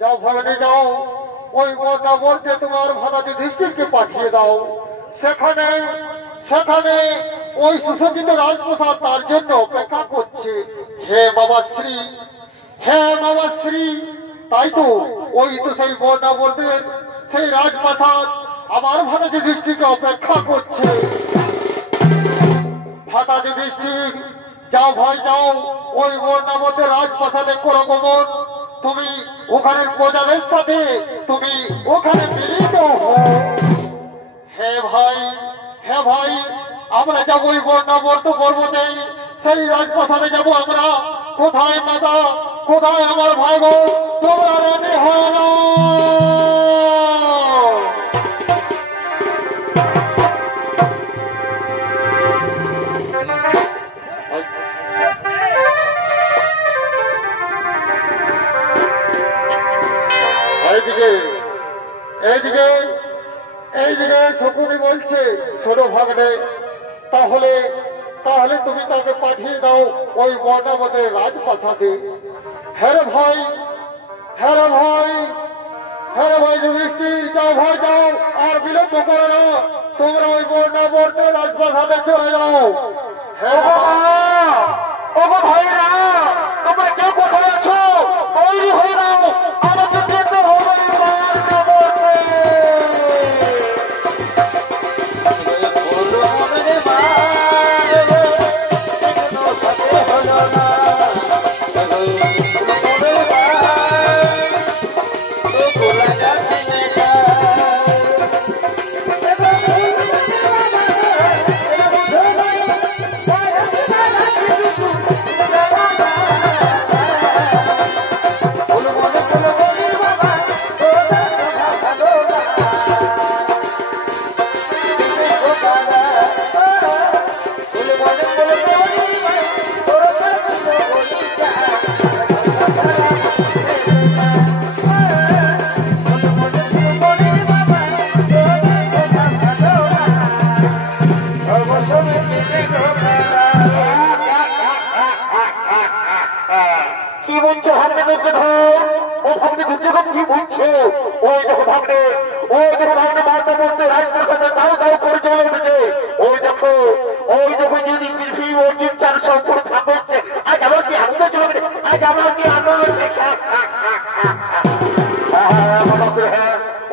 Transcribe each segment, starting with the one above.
যাও ভগনে যাও, ওই বর্ণাবরকে তোমার ভাতা যুধিষ্ঠিরকে পাঠিয়ে দাও। সেখানে সেখানে ওই সুসজ্জিত রাজপ্রসাদ তার জন্য অপেক্ষা করছে। হে বাবা শ্রী, হে বাবা শ্রী, তাই তো ওই তো সেই বর্ণাবরদের সেই রাজপ্রসাদ আমার ভাতা যুধিষ্ঠিরকে অপেক্ষা করছে। ভাতা যুধিষ্ঠির, যাও ভাই যাও, ওই বর্ণাবরদের রাজপ্রসাদে করো গমন। তুমি ওখানের প্রজাদের সাথে তুমি ওখানে মিলিত হও। হে ভাই, হে ভাই, আমরা যাবো ওই বর্ণাবর্ত পর্বতে, সেই রাজপ্রাসাদে যাবো আমরা। কোথায় মাতা, কোথায় আমার ভাই গো, তোমরা রেডি হয়ে নাও। এইদিকে এইদিকে এইদিকে শকুনি বলছে, শোনো ভাগ্নে, তাহলে তাহলে তুমি তাকে পাঠিয়ে দাও ওই বর্ণাবতের রাজপ্রাসাদে। হ্যাঁ ভাই, হ্যাঁ ভাই, হ্যাঁ ভাই যুধিষ্ঠির, যাও ভাই যাও, আর বিলম্ব করো না, তোমরা ওই বর্ণাবতের রাজপ্রাসাদে চলে যাও। হ্যাঁ ওগো ভাইরা, তোমরা কেউ কোথায় আছো? তৈরি হয়ে নাও, আমাদের যেতে হবে বর্ণাবতে। কি বলছো ভাগ্নে দুর্যোধন? ও ভাগ্নে দুর্যোধন কি বলছো? ওই দেখো ভাগ্নে, ওই দেখো ভাগ্নে, বার্তা বলতে রাজপ্রাসাদে দাও দাও করে চলে উঠেছে। ওই দেখো, ওই দেখো, যদি পৃথিবী অর্জুন 400 উপরে থাকছে। আজ আমার কি আনন্দ চলে গেছে, আজ আমার কি আনন্দ।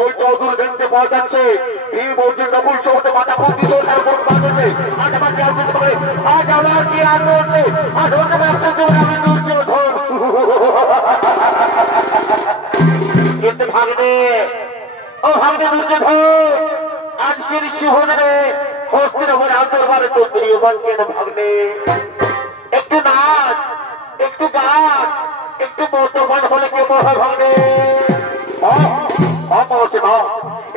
ওই চৌধুর দেখতে পাওয়া যাচ্ছে ভীম অর্জুন নকুল সহজে মাথা ভর্তি করছে। আজ আমার কি আনন্দ চলে, আজ আমার কি আনন্দ, আজ ওকে ব্যবসা করে আমি দুর্যোধন। কিন্তু ভাগ্নে, ও ভাগ্নে দুর্যোধন, আজকের শুভদিনে হস্তির উপরে আন্তর্বারে তো প্রিয়বান কেন ভাগ্নে? একটু নাচ, একটু গান, একটু মদ্যপান হলে কেমন হয় ভাগ্নে?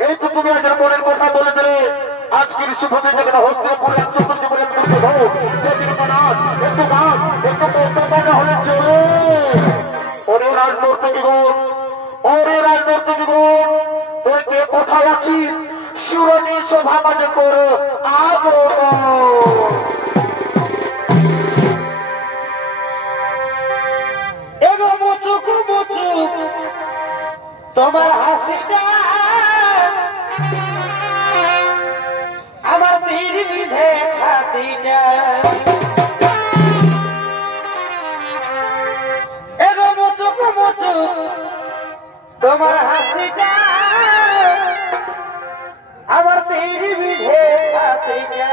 এই তো তুমি আজ মনের কথা বলে দিলে। আজকের শুভদিনে যেখানে হস্তির উপরে চতুর্থ বলে দুর্যোধন, একটু গান, একটু মদ্যপান হলে চলে। ওরে রাজনৈতিক জীবন, ওরে রাজনৈতিক জীবন, তুই কে কোথায় আছিস? সুরনি শোভা মাঝে করো আগমন। এগো মুচুক মুচুক তোমার হাসিটা, আমার তীর বিধে ছাতিটা। এগো মুচুক মুচুক তোমার হাসিটা, আমার তীর বিধে ছাতিটা।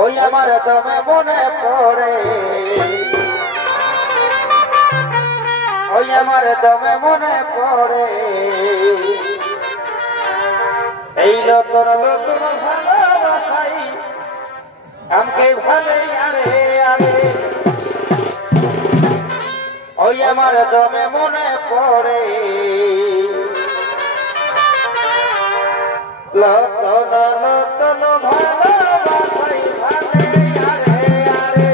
ওই আমার দমে মনে পড়ে, ওই আমার দমে মনে পড়ে এই নতুন নতুন ভালোবাসাই আমাকে ভালো আরে আরে। ওই আমার দমে মনে পড়ে নতুন নতুন ভালোবাসাই ভালো আরে আরে।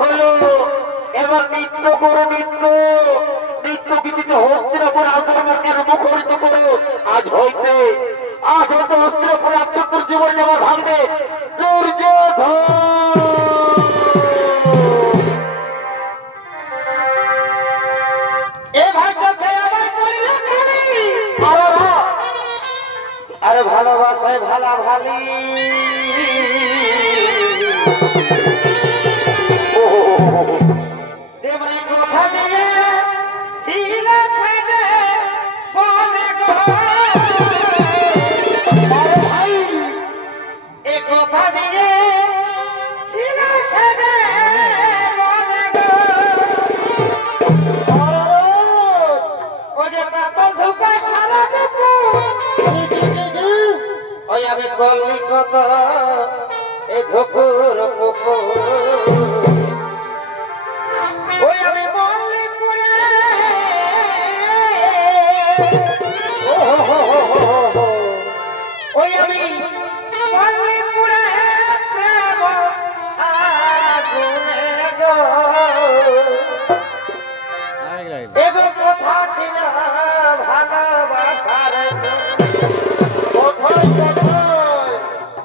হলো এবার নৃত্য করো নৃত্য নৃত্য গীতিতে হস্তিনাপুর আক্রমণকে মুখরিত করো আজ হইতে হস্তিনাপুর আক্রমণ জীবন যেমন ভাঙবে দুর্যোধন আরে ভালোবাসায় ভালা ভালি দেবরে কথা দিয়ে ছিল ছেড়ে বনে গো ভাই এ কথা দিয়ে ছিল ছেড়ে বনে গো ও যে বাবা ঝুঁকা সারা ওই আমি গল্লি কত এ ধুকুর ওই আমি বললি পুরে ওই আমি বললি পুরে প্রেম আগুনে গো এগো কথা ছিল ভালোবাসার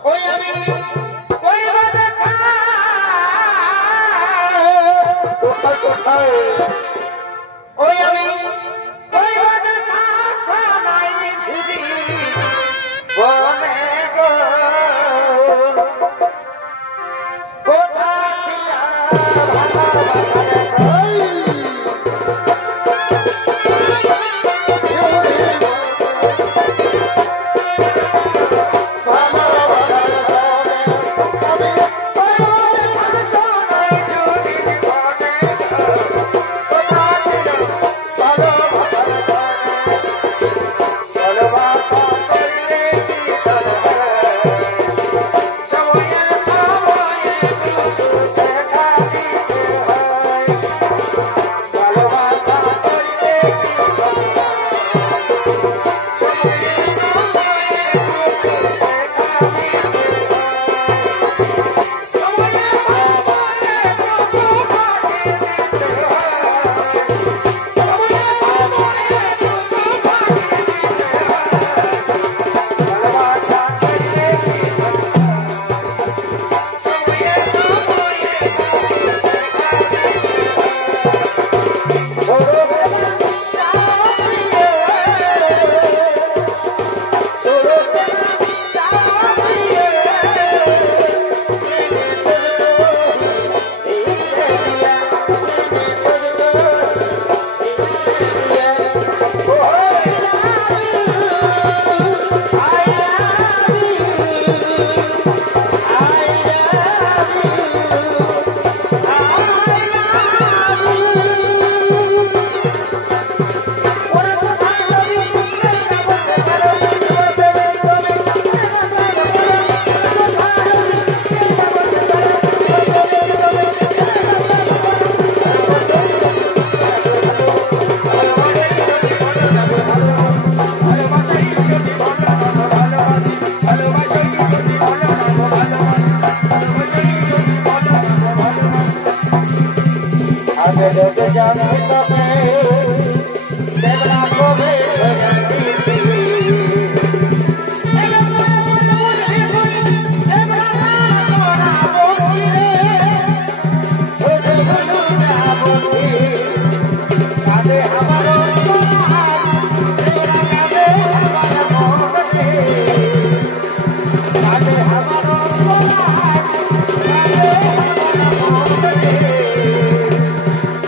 ওই আমি ওই আমি বনে গো কোথা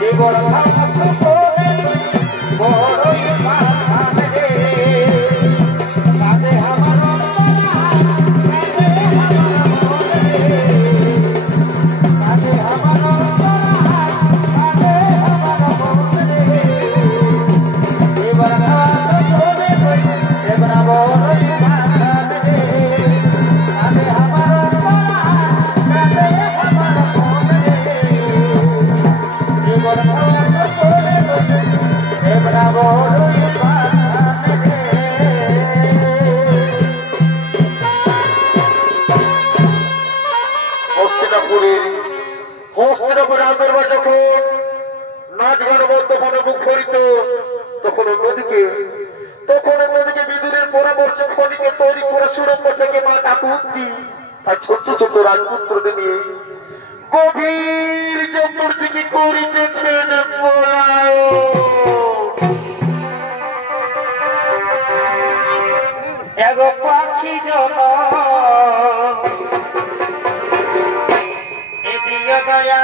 What করবা যখন নাচ গান বর্তমানে মুখরিত, তখন অন্যদিকে বিদুরের পরামর্শে খনিকে তৈরি করে সুরঙ্গ থেকে মা কাকুতি তার ছোট ছোট রাজপুত্রদের নিয়ে গভীর জঙ্গল থেকে করিতেছেন পলায়ন। এগো পাখি জন এদিকে দয়া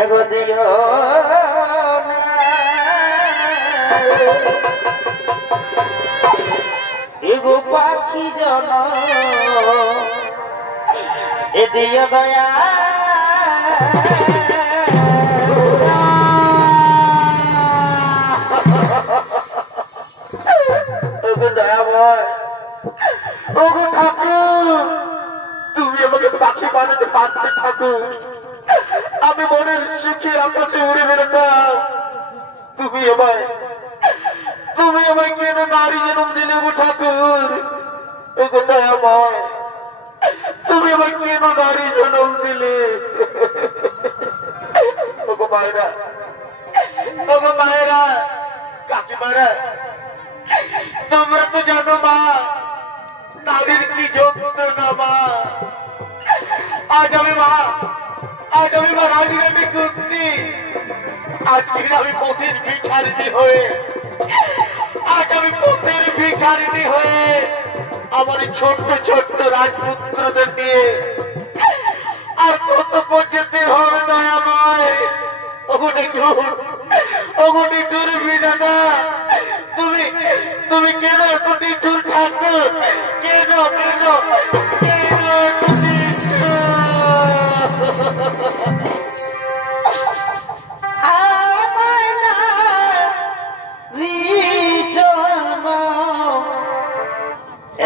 এগো দিও এগো পাখি জন এ দিও দয়া দয়াময় ওগো ঠাকুর, তুমি আমাকে পাখি বানাতে পারতে ঠাকুর, আমি মনের সুখে আকাশে উড়ে বেড়াতাম। তুমি আমায় কেন নারী জন্ম দিলে গো ঠাকুর? ওগো দয়াময়, তুমি আমায় কেন নারী জন্ম দিলে? ওগো মায়েরা, কাকিমারা, তোমরা তো জানো মা নারীর কি যন্ত্রণা মা। আজ আমি মা রাজীবে করছি, আজকে আমি পথের ভিখারিণী হয়ে আমার ছোট্ট ছোট্ট রাজপুত্রদের নিয়ে আর কত পর্যন্ত হবে দয়াময়। ওগো নিঠুর বিধাতা, তুমি কেন এত নিঠুর ঠাকুর? কেন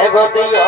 এগো দিও